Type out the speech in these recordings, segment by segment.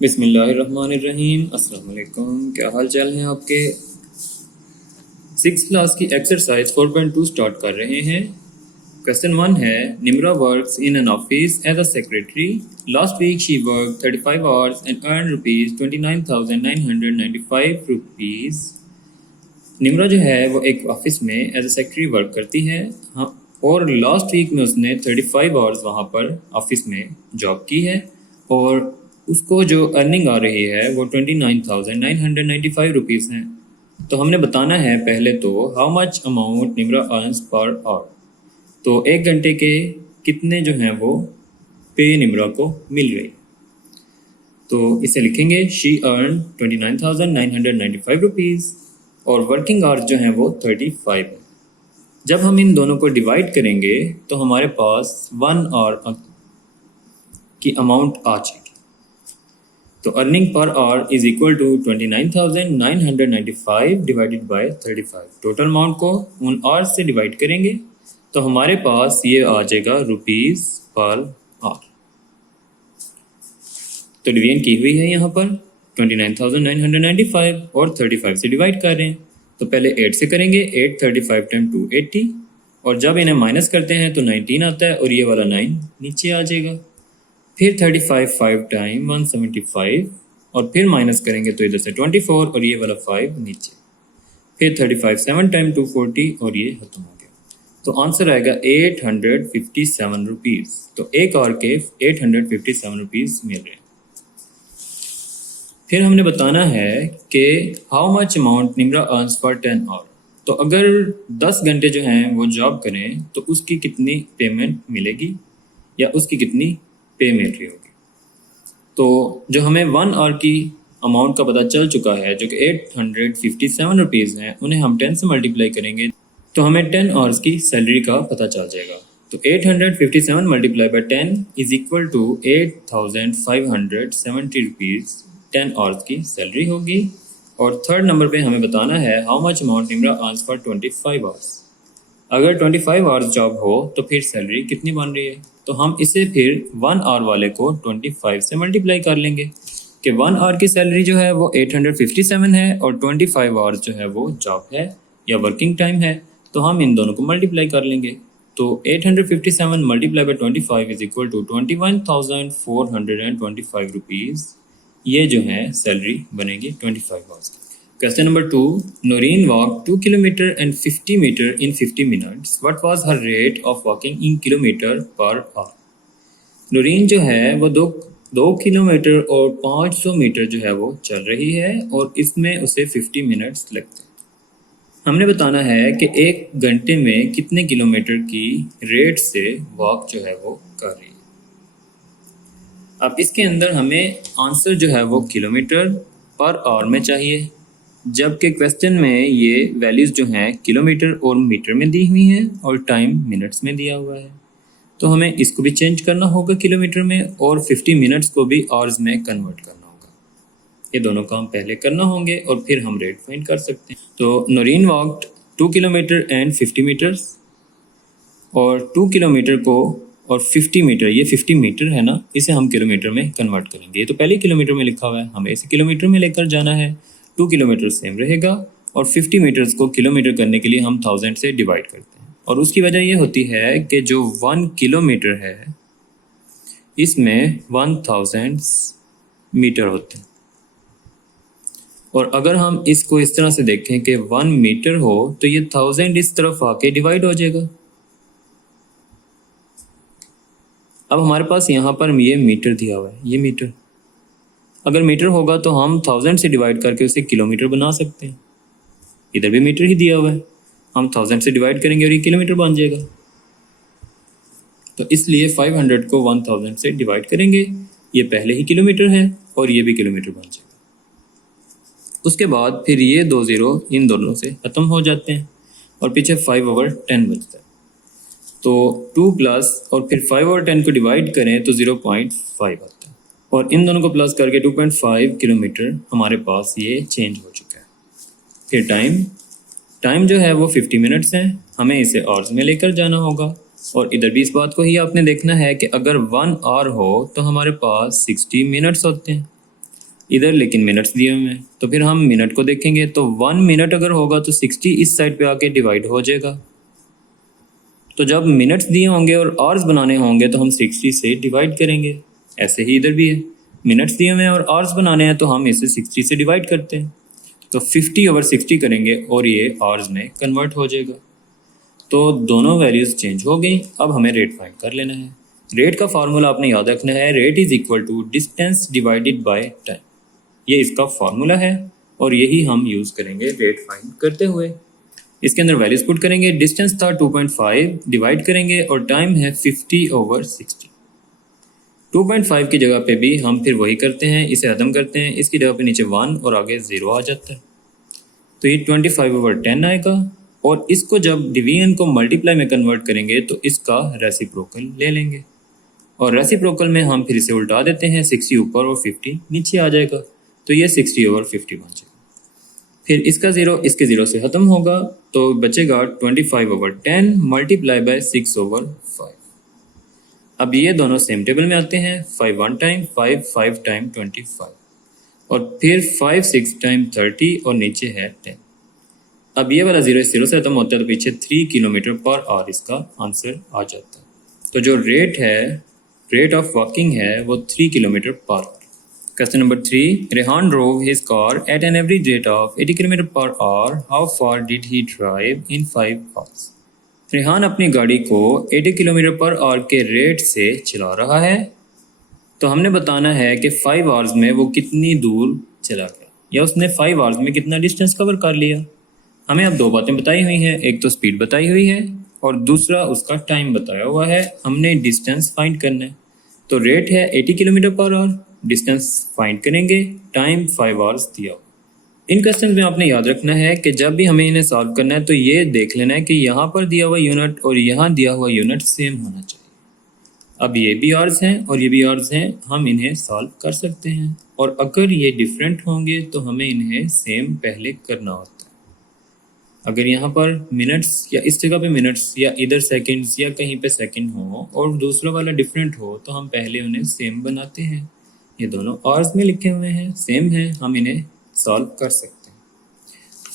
बिस्मिल्लाहिर्रहमानिर्रहीम। अस्सलाम वालेकुम। क्या हाल चाल हैं आपके। 6th क्लास की एक्सरसाइज 4.2 स्टार्ट कर रहे हैं। क्वेश्चन 1 है, Nimra works in an office as a secretary. Last week she work 35 hours and earn rupees 29,995 rupees. Nimra जो है वो एक ऑफिस में एज अ सेक्रेटरी वर्क करती है। हाँ, और लास्ट वीक में उसने 35 आवर्स वहाँ पर ऑफिस में जॉब की है और उसको जो अर्निंग आ रही है वो 29,995 रुपीज़ हैं। तो हमने बताना है पहले तो how much amount Nimra earns per hour. तो एक घंटे के कितने जो हैं वो पे निम्रा को मिल रही। तो इसे लिखेंगे शी अर्न 29,995 रुपीज़ और वर्किंग आवर्स जो हैं वो 35 है। जब हम इन दोनों को डिवाइड करेंगे तो हमारे पास 1 आवर की अमाउंट आ जाएगी। तो earning per hour is equal to 29,995 divided by 35। Total amount को उन आवर्स से डिवाइड करेंगे तो हमारे पास ये आ जाएगा रुपीज़ पर आवर। तो डिवीजन की हुई है यहाँ पर 29,995 और 35 से डिवाइड कर रहे हैं। तो पहले 8 से करेंगे, 8 35 टाइम 2 80 और जब इन्हें माइनस करते हैं तो 19 आता है और ये वाला 9 नीचे आ जाएगा। फिर 35 5 टाइम 175 और फिर माइनस करेंगे तो इधर से 24 और ये वाला 5 नीचे। फिर 35 7 टाइम 240 और ये खत्म हो गया। तो आंसर आएगा 857 रुपीज़। तो एक आवर के 857 रुपीज़ मिल रहे हैं। फिर हमने बताना है कि how much amount Nimra earns पर 10 आवर। तो अगर 10 घंटे जो हैं वो जॉब करें तो उसकी कितनी पेमेंट मिलेगी या उसकी कितनी पे मिल रही होगी। तो जो हमें 1 आवर की अमाउंट का पता चल चुका है जो कि 857 रुपीज़ हैं, उन्हें हम 10 से मल्टीप्लाई करेंगे तो हमें 10 आवर्स की सैलरी का पता चल जाएगा। तो 857 multiply by 10 is equal to 8,570 rupees 10 hours की सैलरी होगी। और थर्ड नंबर पे हमें बताना है how much amount Nimra earns for 25 hours. अगर 25 आवर्स जॉब हो तो फिर सैलरी कितनी बन रही है। तो हम इसे फिर 1 आवर वाले को 25 से मल्टीप्लाई कर लेंगे कि 1 आवर की सैलरी जो है वो 857 है और 25 आवर्स जो है वो जॉब है या वर्किंग टाइम है। तो हम इन दोनों को मल्टीप्लाई कर लेंगे। तो 857 multiply by 25 is equal to 21,425 rupees. ये जो है सैलरी बनेगी 25 आवर्स की। Question number 2, Naureen walk 2 kilometre and 50 metre in 50 minutes. What was her rate of walking in kilometre per hour. Naureen जो है वो दो किलोमीटर और 500 मीटर जो है वो चल रही है और इसमें उसे 50 मिनट्स लगते हैं। हमने बताना है कि एक घंटे में कितने किलोमीटर की रेट से वॉक जो है वो कर रही है। अब इसके अंदर हमें आंसर जो है वो किलोमीटर पर आवर में चाहिए, जबकि क्वेश्चन में ये वैल्यूज़ जो हैं किलोमीटर और मीटर में दी हुई हैं और टाइम मिनट्स में दिया हुआ है। तो हमें इसको भी चेंज करना होगा किलोमीटर में और 50 मिनट्स को भी आवर्स में कन्वर्ट करना होगा। ये दोनों काम पहले करना होंगे और फिर हम रेट फाइंड कर सकते हैं। तो Naureen walked 2 kilometre and 50 metres और 2 किलोमीटर को और 50 मीटर, ये 50 मीटर है ना, इसे हम किलोमीटर में कन्वर्ट करेंगे। ये तो पहले किलोमीटर में लिखा हुआ है, हमें इसे किलोमीटर में लेकर जाना है। 2 किलोमीटर सेम रहेगा और 50 मीटर्स को किलोमीटर करने के लिए हम 1000 से डिवाइड करते हैं। और उसकी वजह ये होती है कि जो 1 किलोमीटर है इसमें 1000 मीटर होते हैं। और अगर हम इसको इस तरह से देखें कि 1 मीटर हो तो ये 1000 इस तरफ आके डिवाइड हो जाएगा। अब हमारे पास यहाँ पर ये मीटर दिया हुआ है, ये मीटर अगर मीटर होगा तो हम 1000 से डिवाइड करके उसे किलोमीटर बना सकते हैं। इधर भी मीटर ही दिया हुआ है, हम 1000 से डिवाइड करेंगे और ये किलोमीटर बन जाएगा। तो इसलिए 500 को 1000 से डिवाइड करेंगे, ये पहले ही किलोमीटर है और ये भी किलोमीटर बन जाएगा। उसके बाद फिर ये 2 ज़ीरो इन दोनों से ख़त्म हो जाते हैं और पीछे 5/10 बचता है। तो 2 प्लस और फिर 5/10 को डिवाइड करें तो 0.5 आता है और इन दोनों को प्लस करके 2.5 किलोमीटर हमारे पास ये चेंज हो चुका है। फिर टाइम जो है वो 50 मिनट्स है, हमें इसे आवर्स में लेकर जाना होगा। और इधर भी इस बात को ही आपने देखना है कि अगर 1 आवर हो तो हमारे पास 60 मिनट्स होते हैं। इधर लेकिन मिनट्स दिए हुए हैं, तो फिर हम मिनट को देखेंगे तो 1 मिनट अगर होगा तो 60 इस साइड पे आके डिवाइड हो जाएगा। तो जब मिनट्स दिए होंगे और आवर्स बनाने होंगे तो हम 60 से डिवाइड करेंगे। ऐसे ही इधर भी है, मिनट्स दिए हुए हैं और आवर्स बनाने हैं तो हम इसे 60 से डिवाइड करते हैं। तो 50/60 करेंगे और ये आवर्स में कन्वर्ट हो जाएगा। तो दोनों वैल्यूज़ चेंज हो गई। अब हमें रेट फाइंड कर लेना है। रेट का फार्मूला आपने याद रखना है, rate is equal to distance divided by time. ये इसका फार्मूला है और यही हम यूज़ करेंगे रेट फाइंड करते हुए। इसके अंदर वैल्यूज पुट करेंगे। डिस्टेंस था 2.5, डिवाइड करेंगे और टाइम है 50/60। 2.5 की जगह पे भी हम फिर वही करते हैं, इसे खत्म करते हैं, इसकी जगह पे नीचे 1 और आगे 0 आ जाता है। तो ये 25/10 आएगा और इसको जब डिवीजन को मल्टीप्लाई में कन्वर्ट करेंगे तो इसका रेसिप्रोकल ले लेंगे और रेसिप्रोकल में हम फिर इसे उल्टा देते हैं, 60 ऊपर और 50 नीचे आ जाएगा। तो ये 60/50 बन जाएगा। फिर इसका 0 इसके 0 से ख़त्म होगा तो बचेगा 25/10 मल्टीप्लाई बाय 6/5। अब ये दोनों सेम टेबल में आते हैं। 5 1 टाइम, 5 टाइम 25 और फिर 5 6 टाइम 30 और नीचे है 10। अब ये वाला 0 इस 0 से खत्म होता है तो पीछे 3 km/h इसका आंसर आ जाता है। तो जो रेट ऑफ वॉकिंग है वो 3 km/h। Question number 3. Rehan drove his car at an average rate of 80 km/h. How far did he drive in 5 hours? Rehan अपनी गाड़ी को 80 km/h के रेट से चला रहा है। तो हमने बताना है कि 5 आवर्स में वो कितनी दूर चला गया या उसने 5 आवर्स में कितना डिस्टेंस कवर कर लिया। हमें अब दो बातें बताई हुई हैं, एक तो स्पीड बताई हुई है और दूसरा उसका टाइम बताया हुआ है। हमने डिस्टेंस फाइंड करना है। तो रेट है 80 km/h, डिस्टेंस फाइंड करेंगे, टाइम 5 आवर्स दिया। इन क्वेश्चन में आपने याद रखना है कि जब भी हमें इन्हें सॉल्व करना है तो ये देख लेना है कि यहाँ पर दिया हुआ यूनिट और यहाँ दिया हुआ यूनिट सेम होना चाहिए। अब ये भी आवर्स हैं और ये भी आवर्स हैं, हम इन्हें सॉल्व कर सकते हैं और अगर ये डिफरेंट होंगे तो हमें इन्हें सेम पहले करना होता है। अगर यहाँ पर मिनट्स या इस जगह पे मिनट्स या इधर सेकंड्स या कहीं पे सेकंड हो और दूसरा वाला डिफरेंट हो तो हम पहले उन्हें सेम बनाते हैं। ये दोनों आवर्स में लिखे हुए हैं, सेम हैं, हम इन्हें सॉल्व कर सकते हैं।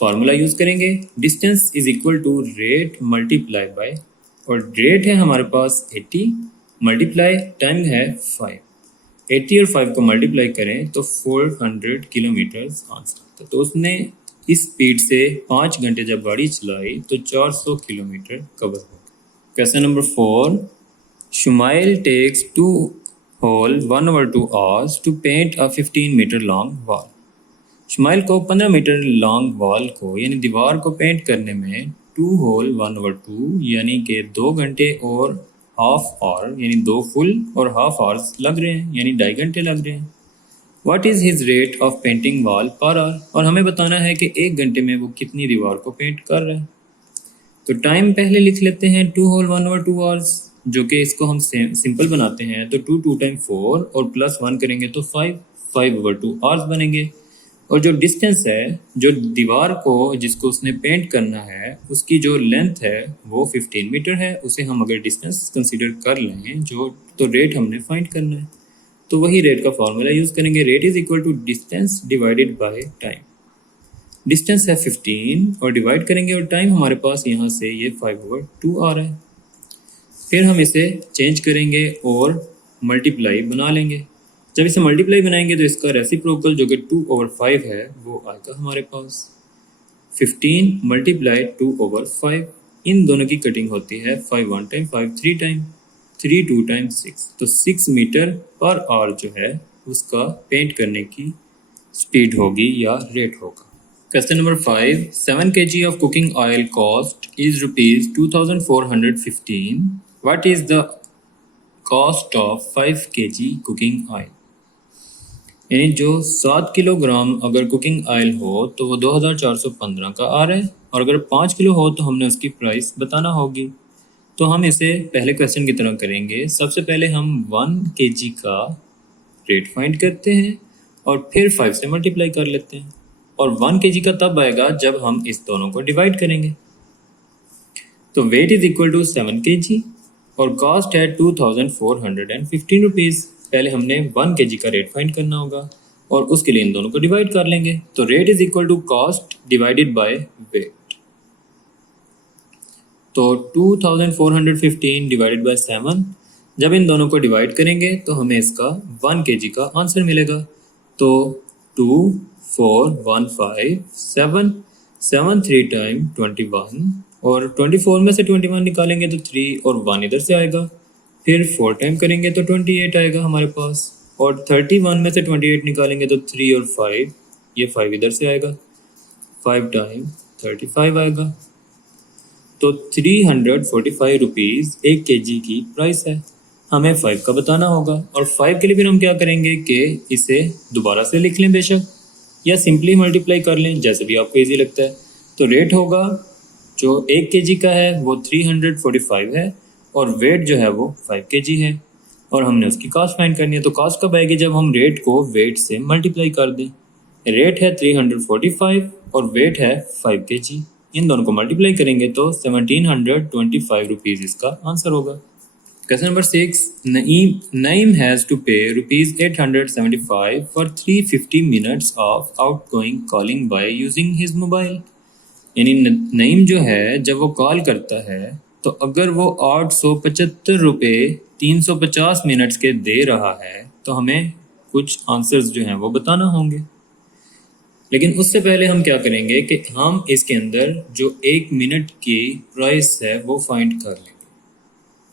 फार्मूला यूज़ करेंगे, distance is equal to rate multiply by, और रेट है हमारे पास 80 मल्टीप्लाई टाइम है 5। 80 और 5 को मल्टीप्लाई करें तो 400 किलोमीटर्स आंसर आता है। तो उसने इस स्पीड से 5 घंटे जब गाड़ी चलाई तो 400 किलोमीटर कवर हो गया। Question number 4. Shumail takes 2 whole 1/2 hours to paint a 15 meter long wall. Shumail को 15 मीटर लॉन्ग वॉल को यानी दीवार को पेंट करने में 2 होल 1/2 यानी कि 2 घंटे और हाफ आवर यानी 2 फुल और हाफ आवर्स लग रहे हैं यानी 2.5 घंटे लग रहे हैं। What is his rate of painting wall per hour, और हमें बताना है कि 1 घंटे में वो कितनी दीवार को पेंट कर रहा है। तो टाइम पहले लिख लेते हैं 2 होल 1/2 आवर्स, जो कि इसको हम सिंपल बनाते हैं तो 2 टाइम 4 और प्लस 1 करेंगे तो 5/2 आवर्स बनेंगे। और जो डिस्टेंस है, जो दीवार को जिसको उसने पेंट करना है उसकी जो लेंथ है वो 15 मीटर है। उसे हम अगर डिस्टेंस कंसीडर कर लें जो, तो रेट हमने फाइंड करना है। तो वही रेट का फॉर्मूला यूज़ करेंगे, rate is equal to distance divided by time. Distance है 15 और डिवाइड करेंगे और टाइम हमारे पास यहाँ से ये 5/2 आ रहा है। फिर हम इसे चेंज करेंगे और मल्टीप्लाई बना लेंगे। जब इसे मल्टीप्लाई बनाएंगे तो इसका रेसिप्रोकल जो कि 2/5 है वो आएगा हमारे पास। 15 मल्टीप्लाई 2/5, इन दोनों की कटिंग होती है 5 1 टाइम 5 3 टाइम 3 2 टाइम 6। तो 6 मीटर पर आवर जो है उसका पेंट करने की स्पीड होगी या रेट होगा। Question number 5. 7 kg of cooking oil cost is rupees 2415. What is the cost of 5 kg cooking oil? यानी जो 7 किलोग्राम अगर कुकिंग ऑयल हो तो वो 2415 का आ रहा है और अगर 5 किलो हो तो हमने उसकी प्राइस बताना होगी। तो हम इसे पहले क्वेश्चन की तरह करेंगे। सबसे पहले हम 1 kg का रेट फाइंड करते हैं और फिर 5 से मल्टीप्लाई कर लेते हैं और 1 kg का तब आएगा जब हम इस दोनों को डिवाइड करेंगे। तो weight is equal to 7 kg और कॉस्ट है 2415 रुपीज़। पहले हमने 1 kg का रेट फाइंड करना होगा और उसके लिए इन दोनों को डिवाइड कर लेंगे। तो rate is equal to cost divided by weight. तो 2415 डिवाइडेड बाय 7, जब इन दोनों को डिवाइड करेंगे तो हमें इसका 1 kg का आंसर मिलेगा। तो 2 4 1 5 7 7 3 टाइम 21, और 24 में से 21 निकालेंगे तो 3 और 1 इधर से आएगा। फिर 4 टाइम करेंगे तो 28 आएगा हमारे पास, और 31 में से 28 निकालेंगे तो 3 और 5, ये 5 इधर से आएगा। 5 टाइम 35 आएगा। तो 345 रुपीज़ 1 kg की प्राइस है। हमें 5 का बताना होगा, और 5 के लिए फिर हम क्या करेंगे कि इसे दोबारा से लिख लें बेशक, या सिंपली मल्टीप्लाई कर लें, जैसे भी आपको इजी लगता है। तो रेट होगा जो 1 kg का है वो 345 है, और वेट जो है वो 5 kg है, और हमने उसकी कॉस्ट फाइंड करनी है। तो कॉस्ट कब आएगी? जब हम रेट को वेट से मल्टीप्लाई कर दें। रेट है 345 और वेट है 5 kg, इन दोनों को मल्टीप्लाई करेंगे तो 1725 रुपीज़ इसका आंसर होगा। Question number 6, Naeem has to pay rupees 875 for 350 minutes of outgoing calling by using his mobile. यानी नईम जो है जब वो कॉल करता है तो अगर वो 875 रुपये 350 मिनट्स के दे रहा है तो हमें कुछ आंसर्स जो हैं वो बताना होंगे। लेकिन उससे पहले हम क्या करेंगे कि हम इसके अंदर जो 1 मिनट की प्राइस है वो फाइंड कर लेंगे।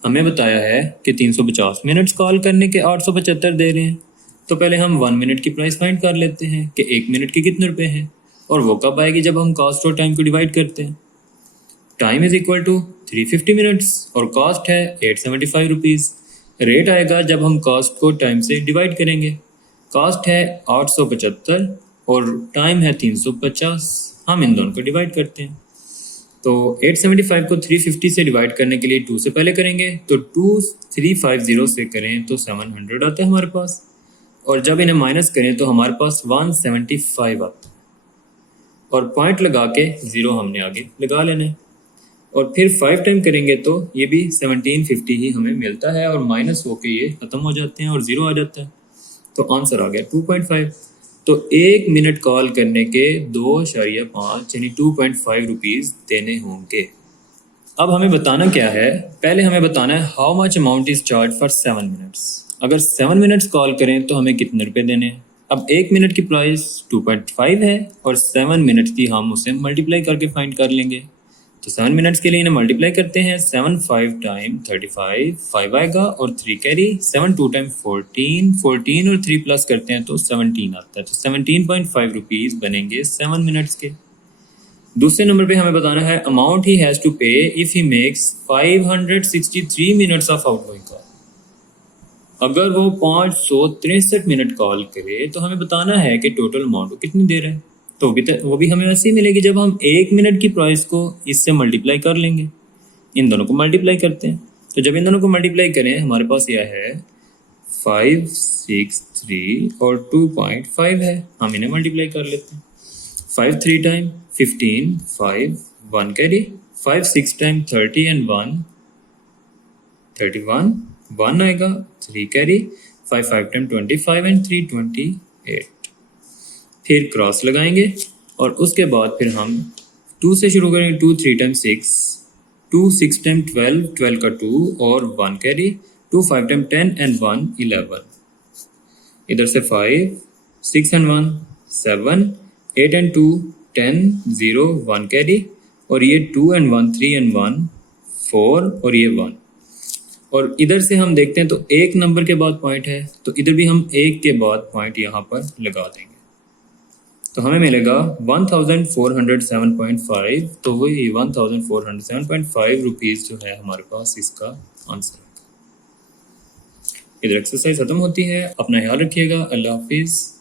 हमें बताया है कि 350 मिनट्स कॉल करने के 875 दे रहे हैं, तो पहले हम 1 मिनट की प्राइस फाइंड कर लेते हैं कि 1 मिनट के कितने रुपए हैं, और वो कब आएगी? जब हम कॉस्ट और टाइम को डिवाइड करते हैं। Time is equal to 350 minutes और कॉस्ट है 875 रुपीज़। रेट आएगा जब हम कॉस्ट को टाइम से डिवाइड करेंगे। कॉस्ट है 875 और टाइम है 350, हम इन दोनों को डिवाइड करते हैं। तो 875 को 350 से डिवाइड करने के लिए 2 से पहले करेंगे, तो 2350 से करें तो 700 आता है हमारे पास, और जब इन्हें माइनस करें तो हमारे पास 175 आता है, और पॉइंट लगा के 0 हमने आगे लगा लेना है, और फिर 5 टाइम करेंगे तो ये भी 1750 ही हमें मिलता है, और माइनस होके ये ख़त्म हो जाते हैं और 0 आ जाता है। तो आंसर आ गया 2.5। तो 1 मिनट कॉल करने के 2.5 यानी 2.5 रुपीज़ देने होंगे। अब हमें बताना क्या है? पहले हमें बताना है how much amount is charge for 7 minutes. अगर 7 मिनट्स कॉल करें तो हमें कितने रुपए देने हैं? अब 1 मिनट की प्राइस 2.5 है और 7 मिनट्स की हम उसे मल्टीप्लाई करके फाइंड कर लेंगे। तो 7 मिनट्स के लिए इन्हें मल्टीप्लाई करते हैं। 7 5 टाइम 35, 5 आएगा और 3 कैरी। 7 2 टाइम 14, 14 और 3 प्लस करते हैं तो 17 आता है। तो 17.5 रुपीज़ बनेंगे 7 मिनट्स के। दूसरे नंबर पे हमें बताना है अमाउंट ही हैज़ टू पे if he makes 563 minutes of outgoing call. अगर वो 563 मिनट कॉल करे तो हमें बताना है कि टोटल अमाउंट वो कितनी दे रहे हैं। तो वो भी हमें वैसे ही मिलेगी जब हम 1 मिनट की प्राइस को इससे मल्टीप्लाई कर लेंगे। इन दोनों को मल्टीप्लाई करते हैं, तो जब इन दोनों को मल्टीप्लाई करें हमारे पास यह है 563 और 2.5 है, हम इन्हें मल्टीप्लाई कर लेते हैं। 5 3 टाइम 15, 5 1 कैरी। 5 6 टाइम 30 एंड 1 31, 1 आएगा, 3 कैरी। 5 5 time 25 and 3 28। फिर क्रॉस लगाएंगे और उसके बाद फिर हम 2 से शुरू करेंगे। 2 3 टाइम 6, 2 6 टाइम 12, 12 का 2 और 1 कैरी। 2 5 time 10 and 1 11। इधर से 5 6 एंड 1 7, 8 एंड 2 10 0 1 कैरी, और ये 2 एंड 1 3 एंड 1 4 और ये 1। और इधर से हम देखते हैं तो एक नंबर के बाद पॉइंट है, तो इधर भी हम एक के बाद पॉइंट यहाँ पर लगा देंगे। तो हमें मिलेगा 1407.5, तो वही 1407.5 रुपीज़ जो है हमारे पास इसका आंसर है। इधर एक्सरसाइज ख़त्म होती है। अपना ख्याल रखिएगा। अल्लाह हाफिज़।